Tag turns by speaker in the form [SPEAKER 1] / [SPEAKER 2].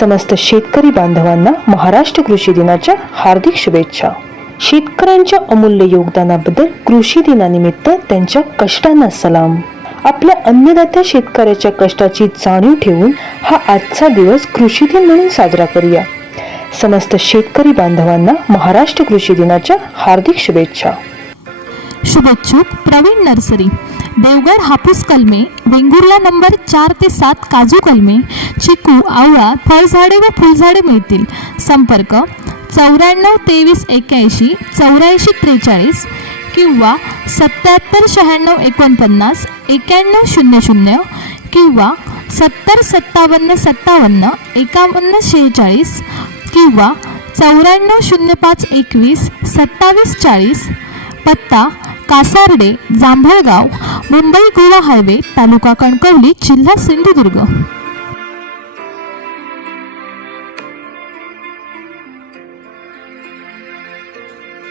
[SPEAKER 1] समस्त शेतकरी बांधवांना महाराष्ट्र कृषी दिनाच्या हार्दिक शुभेच्छा. शेतकऱ्यांच्या अमूल्य योगदानाबद्दल कृषी दिनानिमित्त त्यांच्या कष्टांना सलाम. आपल्या अन्नदात्या शेतकऱ्याच्या कष्टाची जाणीव ठेवून हा आजचा दिवस कृषी दिन म्हणून साजरा करूया. समस्त शेतकरी बांधवांना महाराष्ट्र कृषी दिनाच्या हार्दिक शुभेच्छा.
[SPEAKER 2] शुभेच्छुक प्रवीण नर्सरी. देवगड हापूस कलमे वेंगुर्ला नंबर चार ते सात काजू कलमे चिकू आवळा फळझाडे व फुलझाडे मिळतील. संपर्क चौऱ्याण्णव तेवीस एक्याऐंशी चौऱ्याऐंशी त्रेचाळीस किंवा सत्याहत्तर शहाण्णव एकोणपन्नास एक्याण्णव शून्य शून्य किंवा सत्तर सत्तावन्न सत्तावन्न एकावन्न शेहेचाळीस किंवा चौऱ्याण्णव शून्य पाच एकवीस सत्तावीस चाळीस. पत्ता कासार्डे जांभळगाव मुंबई गोवा हायवे तालुका कणकवली जिल्हा सिंधुदुर्ग.